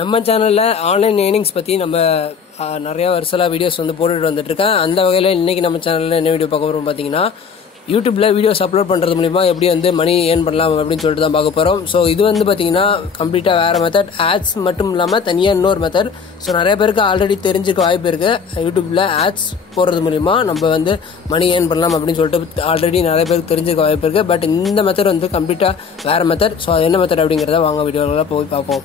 நம்ம சேனல்ல online earnings பத்தி நம்ம நிறைய வருஷலா வீடியோஸ் வந்து போட்டுட்டு வந்துட்டு இருக்கேன். அந்த வகையில இன்னைக்கு நம்ம சேனல்ல என்ன வீடியோ பார்க்க போறோம் பாத்தீங்கன்னா, YouTubeல வீடியோஸ் அப்லோட் பண்றது மூலமா எப்படி வந்து மணி ஏர்ன் பண்ணலாம் அப்படின்னு சொல்லிட்டு தான் பார்க்க போறோம். ஸோ இது வந்து பாத்தீங்கன்னா கம்ப்ளீட்டா வேற மெத்தட், ஆட்ஸ் மட்டும் இல்லாம தனியா இன்னொரு மெத்தட். ஸோ நிறைய பேருக்கு ஆல்ரெடி தெரிஞ்சுக்க வாய்ப்பு இருக்கு. யூடியூப்ல ஆட்ஸ் போடுறது மூலமா நம்ம வந்து மணி ஏர்ன் பண்ணலாம் அப்படின்னு சொல்லிட்டு ஆல்ரெடி நிறைய பேருக்கு தெரிஞ்சுக்க வாய்ப்பு இருக்கு. பட் இந்த மெத்தட் வந்து கம்ப்ளீட்டா வேற மெத்தட். ஸோ அது என்ன மெத்தட் அப்படிங்கறத வாங்க வீடியோல போய் பார்ப்போம்.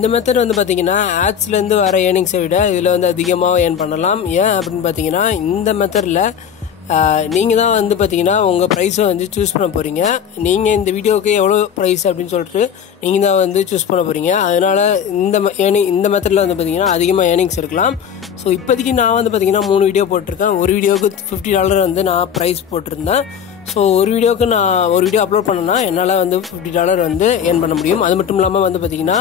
இந்த மெத்தட் வந்து பாத்தீங்கன்னா ஆட்ஸ்ல இருந்து வர ஏர்னிங்ஸை விட இதுல வந்து அதிகமாக ஏர்ன் பண்ணலாம். ஏன் அப்படின்னு பாத்தீங்கன்னா, இந்த மெத்தட்ல நீங்க தான் வந்து பாத்தீங்கன்னா உங்க பிரைஸை வந்து சூஸ் பண்ண போறீங்க. நீங்க இந்த வீடியோக்கு எவ்வளவு பிரைஸ் அப்படின்னு சொல்லிட்டு நீங்க தான் வந்து சூஸ் பண்ண போறீங்க. அதனால இந்த மெத்தட்ல வந்து பாத்தீங்கன்னா அதிகமா ஏர்னிங்ஸ் இருக்கலாம். ஸோ இப்போதைக்கு நான் வந்து பாத்தீங்கன்னா 3 வீடியோ போட்டிருக்கேன். ஒரு வீடியோக்கு $50 வந்து நான் பிரைஸ் போட்டிருந்தேன். ஸோ ஒரு வீடியோக்கு நான் ஒரு வீடியோ அப்லோட் பண்ணேன்னா என்னால் வந்து $50 வந்து ஏர்ன் பண்ண முடியும். அது மட்டும் இல்லாமல் வந்து பார்த்தீங்கன்னா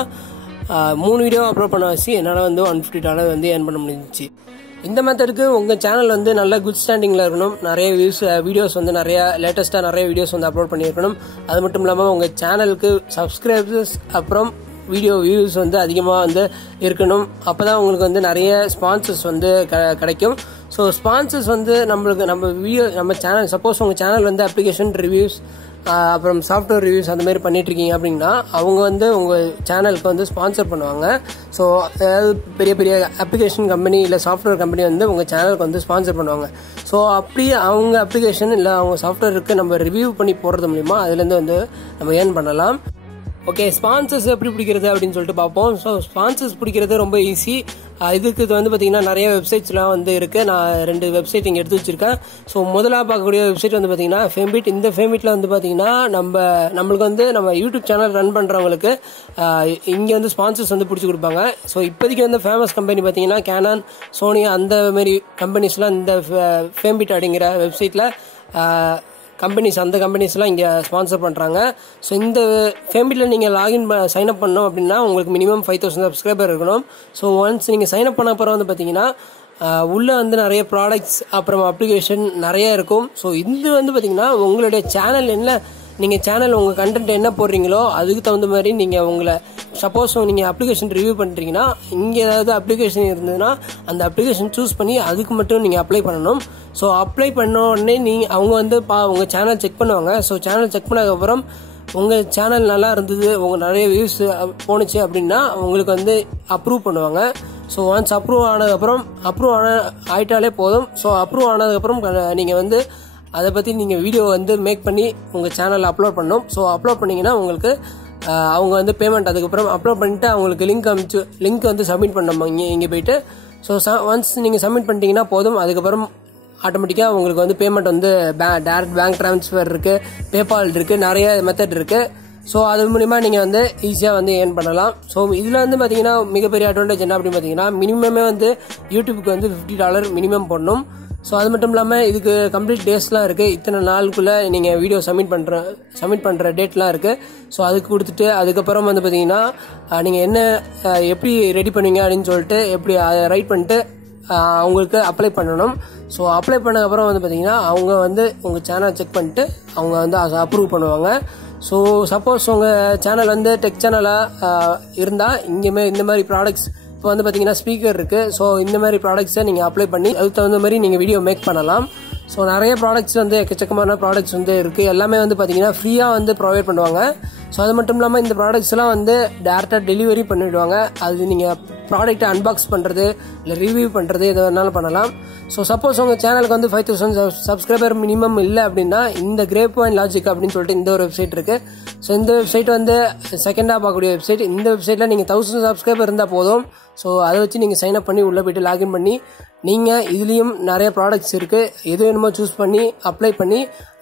3 வீடியோ அப்லோட் பண்ண வச்சு என்னால் வந்து $150 வந்து ஏர்ன் பண்ண முடிஞ்சிச்சு. இந்த மெத்தடுக்கு உங்கள் சேனல் வந்து நல்ல குட் ஸ்டாண்டிங்கில் இருக்கணும். நிறைய வீடியோஸ் வந்து நிறைய லேட்டஸ்ட்டாக நிறைய வீடியோஸ் வந்து அப்லோட் பண்ணியிருக்கணும். அது மட்டும் இல்லாமல் உங்கள் சேனலுக்கு சப்ஸ்கிரைபர்ஸ் அப்புறம் வீடியோ வியூஸ் வந்து அதிகமாக வந்து இருக்கணும். அப்போ தான் உங்களுக்கு வந்து நிறைய ஸ்பான்சர்ஸ் வந்து கிடைக்கும். ஸோ ஸ்பான்சர்ஸ் வந்து நம்ம சேனல், சப்போஸ் உங்கள் சேனல் வந்து அப்ளிகேஷன் ரிவ்யூஸ் அப்புறம் சாஃப்ட்வேர் ரிவ்யூஸ் அந்த மாதிரி பண்ணிட்டு இருக்கீங்க அப்படின்னா அவங்க வந்து உங்கள் சேனலுக்கு வந்து ஸ்பான்சர் பண்ணுவாங்க. ஸோ அதாவது பெரிய பெரிய அப்ளிகேஷன் கம்பெனி இல்லை சாஃப்ட்வேர் கம்பெனி வந்து உங்கள் சேனலுக்கு வந்து ஸ்பான்சர் பண்ணுவாங்க. ஸோ அப்படியே அவங்க அப்ளிகேஷன் இல்லை அவங்க சாஃப்ட்வேருக்கு நம்ம ரிவ்யூ பண்ணி போடுறது மூலிமா அதுலேருந்து வந்து நம்ம ஏர்ன் பண்ணலாம். ஓகே, ஸ்பான்சர்ஸ் எப்படி பிடிக்கிறது அப்படின்னு சொல்லிட்டு பார்ப்போம். ஸோ ஸ்பான்சர்ஸ் பிடிக்கிறது ரொம்ப ஈஸி. இதுக்கு வந்து பார்த்தீங்கன்னா நிறைய வெப்சைட்ஸ்லாம் வந்து இருக்குது. நான் 2 வெப்சைட் இங்கே எடுத்து வச்சிருக்கேன். ஸோ முதலாக பார்க்கக்கூடிய வெப்சைட் வந்து பார்த்தீங்கன்னா famebit. இந்த famebitல வந்து பார்த்தீங்கன்னா நம்மளுக்கு வந்து நம்ம யூடியூப் சேனல் ரன் பண்ணுறவங்களுக்கு இங்கே வந்து ஸ்பான்சர்ஸ் வந்து பிடிச்சி கொடுப்பாங்க. ஸோ இப்போதைக்கு வந்து ஃபேமஸ் கம்பெனி பார்த்தீங்கன்னா கேனான், சோனி அந்த மாதிரி கம்பெனிஸ்லாம் இந்த famebit அப்படிங்கிற வெப்சைட்டில் அந்த கம்பெனிஸ்லாம் இங்கே ஸ்பான்சர் பண்ணுறாங்க. ஸோ இந்த famebitல நீங்கள் சைன் அப் பண்ணோம் அப்படின்னா உங்களுக்கு மினிமம் 5000 சப்ஸ்கிரைபர் இருக்கணும். ஸோ ஒன்ஸ் நீங்கள் சைன் அப் பண்ண அப்புறம் வந்து பார்த்தீங்கன்னா உள்ளே வந்து நிறைய ப்ராடக்ட்ஸ் அப்புறம் அப்ளிகேஷன் நிறைய இருக்கும். ஸோ இது வந்து பார்த்தீங்கன்னா உங்களுடைய சேனல் உங்கள் கண்டென்ட் என்ன போடுறீங்களோ அதுக்கு தகுந்த மாதிரி நீங்கள் உங்களை சப்போஸ் நீங்கள் அப்ளிகேஷன் ரிவ்யூ பண்ணுறீங்கன்னா இங்கே ஏதாவது அப்ளிகேஷன் இருந்ததுன்னா அந்த அப்ளிகேஷன் சூஸ் பண்ணி அதுக்கு மட்டும் நீங்கள் அப்ளை பண்ணணும். ஸோ அப்ளை பண்ண உடனே அவங்க வந்து உங்கள் சேனல் செக் பண்ணுவாங்க. ஸோ சேனல் செக் பண்ணதுக்கப்புறம் உங்கள் சேனல் நல்லா இருந்தது, உங்கள் நிறைய வியூஸ் போணுச்சு அப்படின்னா உங்களுக்கு வந்து அப்ரூவ் பண்ணுவாங்க. ஸோ ஒன்ஸ் அப்ரூவ் ஆயிட்டாலே போதும். ஸோ அப்ரூவ் ஆனதுக்கப்புறம் நீங்கள் வந்து அதை பற்றி நீங்கள் வீடியோ வந்து மேக் பண்ணி உங்கள் சேனலில் அப்லோட் பண்ணணும். ஸோ அப்லோட் பண்ணிங்கன்னா உங்களுக்கு அவங்க வந்து பேமெண்ட் அதுக்கப்புறம் அப்லோட் பண்ணிவிட்டு அவங்களுக்கு லிங்க் வந்து சப்மிட் பண்ணணும் இங்கே போயிட்டு. ஸோ ஒன்ஸ் நீங்கள் சப்மிட் பண்ணிட்டீங்கன்னா போதும். அதுக்கப்புறம் ஆட்டோமேட்டிக்காக உங்களுக்கு வந்து பேமெண்ட் வந்து டைரக்ட் பேங்க் ட்ரான்ஸ்ஃபர் இருக்குது, பேபால் இருக்குது, நிறைய மெத்தட் இருக்குது. ஸோ அது மூலிமா நீங்கள் வந்து ஈஸியாக வந்து ஏர்ன் பண்ணலாம். ஸோ இதில் வந்து பார்த்தீங்கன்னா மிகப்பெரிய அட்வான்டேஜ் என்ன அப்படின்னு பார்த்தீங்கன்னா, மினிமமே வந்து யூடியூபுக்கு வந்து $50 மினிமம் போடணும். ஸோ அது மட்டும் இல்லாமல் இதுக்கு கம்ப்ளீட் டேஸ்லாம் இருக்குது. இத்தனை நாளுக்குள்ளே நீங்கள் வீடியோ சப்மிட் பண்ணுற டேட்லாம் இருக்குது. ஸோ அதுக்கு கொடுத்துட்டு அதுக்கப்புறம் வந்து பார்த்தீங்கன்னா நீங்கள் எப்படி ரெடி பண்ணுவீங்க அப்படின்னு சொல்லிட்டு எப்படி அதை ரைட் பண்ணிட்டு அவங்களுக்கு அப்ளை பண்ணணும். ஸோ அப்ளை பண்ணதுக்கப்புறம் வந்து பார்த்தீங்கன்னா அவங்க வந்து உங்கள் சேனல் செக் பண்ணிட்டு அவங்க வந்து அதை அப்ரூவ் பண்ணுவாங்க. ஸோ சப்போஸ் உங்கள் சேனல் வந்து டெக் சேனலாக இருந்தால் இந்த மாதிரி ப்ராடக்ட்ஸ் இப்போ வந்து பார்த்தீங்கன்னா ஸ்பீக்கர் இருக்குது. ஸோ இந்த மாதிரி ப்ராடக்ட்ஸை நீங்கள் அப்ளை பண்ணி அதுக்கு தகுந்த மாதிரி நீங்கள் வீடியோ மேக் பண்ணலாம். ஸோ நிறைய ப்ராடக்ட்ஸ் வந்து எக்கச்சக்கமான ப்ராடக்ட்ஸ் வந்து இருக்குது. எல்லாமே வந்து பார்த்தீங்கன்னா ஃப்ரீயாக வந்து ப்ரொவைட் பண்ணுவாங்க. ஸோ அது மட்டும் இல்லாமல் இந்த ப்ராடக்ட்ஸ்லாம் வந்து டேரெக்டாக டெலிவரி பண்ணிவிடுவாங்க. அது நீங்கள் ப்ராடக்ட்டை அன்பாக்ஸ் பண்ணுறது இல்லை ரிவ்யூ பண்ணுறது எது வேணாலும் பண்ணலாம். ஸோ சப்போஸ் உங்கள் சேனலுக்கு வந்து 5000 சப்ஸ்கிரைபர் மினிமம் இல்லை அப்படின்னா இந்த கிரேப்வைன் லாஜிக் அப்படின்னு சொல்லிட்டு இந்த ஒரு வெப்சைட் இருக்குது. ஸோ இந்த வெப்சைட் வந்து செகண்டாக பார்க்கக்கூடிய வெப்சைட். இந்த வெப்சைட்டில் நீங்கள் 1000 சப்ஸ்கிரைபர் இருந்தால் போதும். ஸோ அதை வச்சு நீங்கள் சைன் அப் பண்ணி உள்ளே போய்ட்டு லாகின் பண்ணி நீங்கள் இதுலேயும் நிறைய ப்ராடக்ட்ஸ் இருக்குது. எது வேணுமோ சூஸ் பண்ணி அப்ளை பண்ணி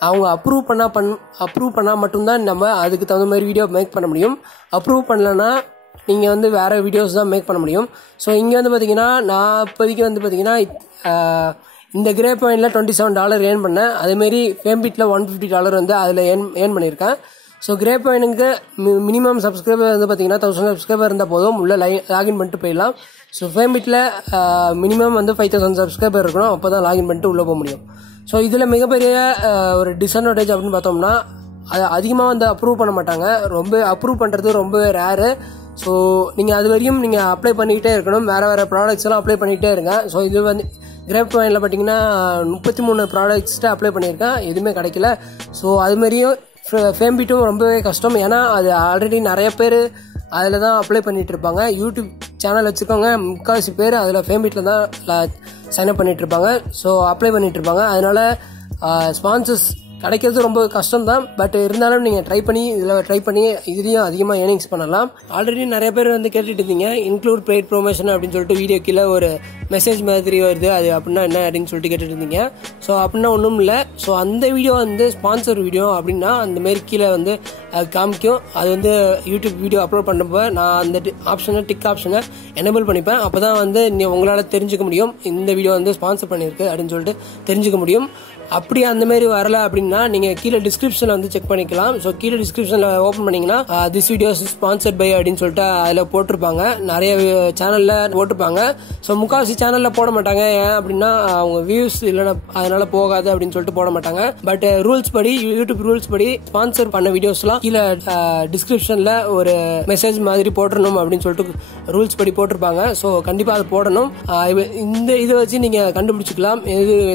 அவங்க அப்ரூவ் பண்ணால் மட்டும்தான் நம்ம அதுக்கு தகுந்த மாதிரி வீடியோ மேக் பண்ண முடியும். அப்ரூவ் பண்ணலன்னா நீங்கள் வந்து வேறு வீடியோஸ் தான் மேக் பண்ண முடியும். ஸோ இங்கே வந்து பார்த்தீங்கன்னா நான் இப்போதைக்கு வந்து பார்த்தீங்கன்னா இந்த கிரேப்வைனில் $27 ஏர்ன் பண்ணேன். அதேமாரி famebitல $150 வந்து அதில் ஏர்ன் பண்ணியிருக்கேன். ஸோ கிரேப் வைனுக்கு மினிமம் சப்ஸ்கிரைபர் வந்து பார்த்தீங்கன்னா 1000 சப்ஸ்கிரைபர் இருந்தால் போதும், உள்ள லாகின் பண்ணிட்டு போயிடலாம். ஸோ ஃபேம்பிட்டில் மினிமம் வந்து 5000 சப்ஸ்கிரைபர் இருக்கணும், அப்போ தான் லாகின் பண்ணிட்டு உள்ளே போக முடியும். ஸோ இதில் மிகப்பெரிய ஒரு டிஸ்அட்வான்டேஜ் அப்படின்னு பார்த்தோம்னா அது அதிகமாக வந்து அப்ரூவ் பண்ண மாட்டாங்க, ரொம்ப அப்ரூவ் பண்ணுறது ரொம்ப ரேரு. ஸோ நீங்கள் அது வரையும் நீங்கள் அப்ளை பண்ணிக்கிட்டே இருக்கணும், வேறு ப்ராடக்ட்ஸ் எல்லாம் அப்ளை பண்ணிக்கிட்டே இருங்க. ஸோ இது வந்து கிரேப் வைனில் பார்த்தீங்கன்னா 33 ப்ராடக்ட்ஸ்ட்டு அப்ளை பண்ணியிருக்கேன், எதுவுமே கிடைக்கல. ஸோ அதுமாரியும் ஃபேம்பிட்டும் ரொம்பவே கஷ்டம், ஏன்னா அது ஆல்ரெடி நிறைய பேர் அதில் தான் அப்ளை பண்ணிட்டு இருப்பாங்க. யூடியூப் சேனல் வச்சுக்கோங்க, முக்கால்வாசி பேர் அதில் ஃபேம்பிட்டில் தான் சைன்அப் பண்ணிட்டு இருப்பாங்க, ஸோ அப்ளை பண்ணிட்டு இருப்பாங்க. அதனால ஸ்பான்சர்ஸ் கிடைக்கிறது ரொம்ப கஷ்டம் தான். பட் இருந்தாலும் நீங்கள் ட்ரை பண்ணி இதுலேயும் அதிகமாக ஏர்னிங்ஸ் பண்ணலாம். ஆல்ரெடி நிறைய பேர் வந்து கேட்டுட்டு இருந்தீங்க இன்க்ளூட் பெய்ட் ப்ரொமோஷன் அப்படின்னு சொல்லிட்டு வீடியோ கீழே ஒரு மெசேஜ் மாதிரி வருது, அது அப்படின்னா என்ன அப்படின்னு சொல்லிட்டு கேட்டுட்டு இருந்தீங்க. ஸோ அப்படின்னா ஒன்றும் இல்லை. ஸோ அந்த வீடியோ வந்து ஸ்பான்சர் வீடியோ அப்படின்னா அந்த மாரி கீழே வந்து காமிக்கும். அது வந்து யூடியூப் வீடியோ அப்லோட் பண்ணுறப்ப நான் அந்த டிக் ஆப்ஷனை எனேபிள் பண்ணிப்பேன். அப்போ தான் வந்து உங்களால் தெரிஞ்சுக்க முடியும் இந்த வீடியோ வந்து ஸ்பான்சர் பண்ணியிருக்கு அப்படின்னு சொல்லிட்டு தெரிஞ்சுக்க முடியும். அப்படி அந்த மாதிரி வரல அப்படின்னா நீங்கள் கீழே டிஸ்கிரிப்ஷனில் வந்து செக் பண்ணிக்கலாம். ஸோ கீழே டிஸ்கிரிப்ஷனில் ஓப்பன் பண்ணிங்கன்னா திஸ் வீடியோஸ் ஸ்பான்சர்ட் பை அப்படின்னு சொல்லிட்டு அதில் போட்டிருப்பாங்க, நிறைய சேனலில் போட்டிருப்பாங்க. ஸோ முக்கால்வாசி சேனலில் போட மாட்டாங்க, ஏன் அப்படின்னா அவங்க வியூஸ் இல்லைன்னா அதனால போகாது அப்படின்னு சொல்லிட்டு போட மாட்டாங்க. பட் ரூல்ஸ் படி, யூடியூப் ரூல்ஸ் படி ஸ்பான்சர் பண்ண வீடியோஸ்லாம் கீழே டிஸ்கிரிப்ஷனில் ஒரு மெசேஜ் மாதிரி போட்டுறணும் அப்படின்னு சொல்லிட்டு ரூல்ஸ் படி போட்டிருப்பாங்க. ஸோ கண்டிப்பாக அது போடணும். இந்த இதை வச்சு நீங்கள் கண்டுபிடிச்சிக்கலாம்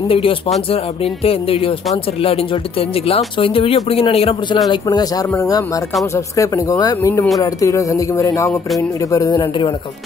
எந்த வீடியோ ஸ்பான்சர் அப்படின்ட்டு, எந்த வீடியோ ஸ்பான்சர் இல்லை அப்படின்னு சொல்லிட்டு தெரிஞ்சுக்கலாம். ஸோ இந்த வீடியோ பிடிக்கும்னு நினைக்கிறேன், பிடிச்சா லைக் பண்ணுங்க, ஷேர் பண்ணுங்க, மறக்காம சப்ஸ்கிரைப் பண்ணிக்கோங்க. மீண்டும் உங்களை அடுத்த வீடியோ சந்திக்கும் வரை நான் உங்க பிரவீன் விடைபெறுவது. நன்றி, வணக்கம்.